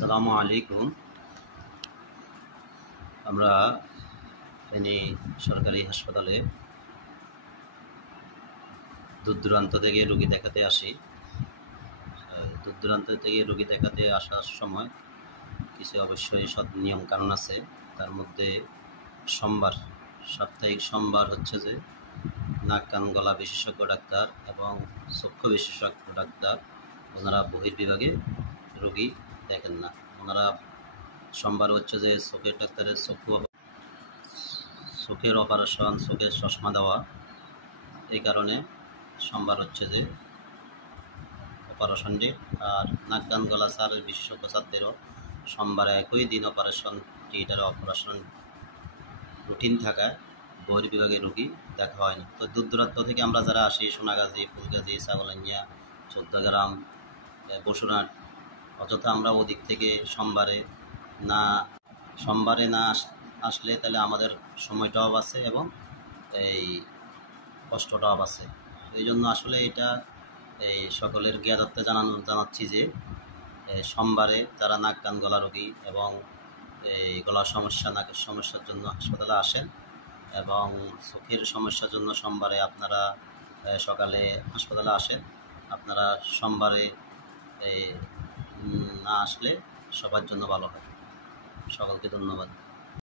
আসসালামু আলাইকুম। আমরা ফেনী সরকারি হাসপাতালে দূর দূরান্ত থেকে রোগী দেখাতে আসি। দূর দূরান্ত থেকে রোগী দেখাতে আসার সময় কিছু অবশ্যই সব নিয়ম কানুন আছে। তার মধ্যে সাপ্তাহিক সোমবার হচ্ছে যে নাক কান গলা বিশেষজ্ঞ ডাক্তার এবং চক্ষু বিশেষজ্ঞ ডাক্তার ওনারা বহির্বিভাগে রোগী দেখেন না। ওনারা সোমবার হচ্ছে যে চোখের ডাক্তারের চোখের অপারেশন, চোখের চশমা দেওয়া, এই কারণে সোমবার হচ্ছে যে অপারেশন ডে। আর নাক কান গলা স্যারের বিশেষজ্ঞ স্যারদেরও সোমবারে একই দিন অপারেশন থিয়েটারে অপারেশন রুটিন থাকায় বহির্বিভাগে রোগী দেখা হয় না। তো দূর দূরান্ত থেকে আমরা যারা আসি, সোনাগাজী, ফুলগাজী, ছাগলাইয়া, চৌদ্দগ্রাম, বসুরহাট, অযথা আমরা ওদিক থেকে সোমবারে না আসলে তাহলে আমাদের সময়টাও বাঁচে এবং এই কষ্টটাও বাঁচে। এই জন্য আসলে এটা এই সকলের জ্ঞাতার্থে জানাচ্ছি যে সোমবারে যারা নাক কান গলা রোগী এবং এই গলার সমস্যা, নাকের সমস্যার জন্য হাসপাতালে আসেন এবং চোখের সমস্যার জন্য সোমবারে আপনারা সকালে হাসপাতালে আসেন। আপনারা সোমবারে না আসলে সবার জন্য ভালো হয়। সকলকে ধন্যবাদ।